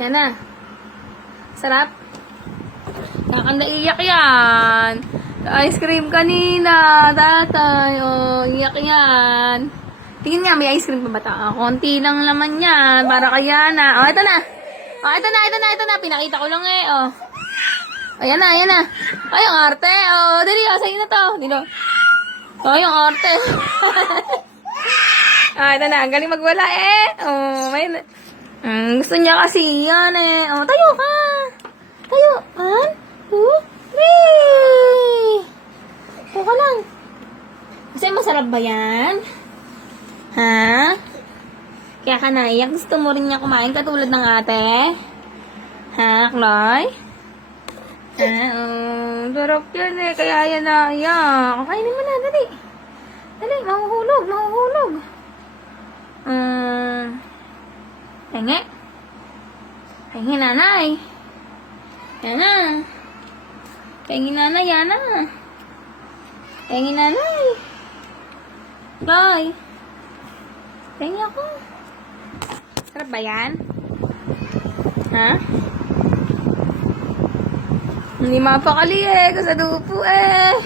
Yan na. Sarap. Kaya ka naiyak yan. Ice cream kanina, tatay. Oh, iyak yan. Tingin nga, may ice cream pa ba ta? Konti lang naman yan. Para kaya na. Oh, ito na. Oh, ito na. Pinakita ko lang eh. Oh. Ayan na. Ay, yung arte. Oh, dali, sa'yo na to. Dilo. Oh, yung arte. Ito na. Ang galing magwala eh. Oh, may... gusto niya kasi yan eh. Oh, tayo ka. Tayo. 1, 2, 3. Tuka lang. Kasi masarap ba yan? Ha? Kaya ka naiyak? Gusto mo rin niya kumain katulad ng ate? Ha, Chloe? Sarap yan eh. Kaya yan naiyak. Kainin mo na, dali. Dali, mahuhulog. Hingi. Hingi nanay. Yan na. Hingi nanay, yan na. Hingi nanay. Chloe. Hingi ako. Sarap ba yan? Ha? Hindi mapakali eh. Kasadupo eh.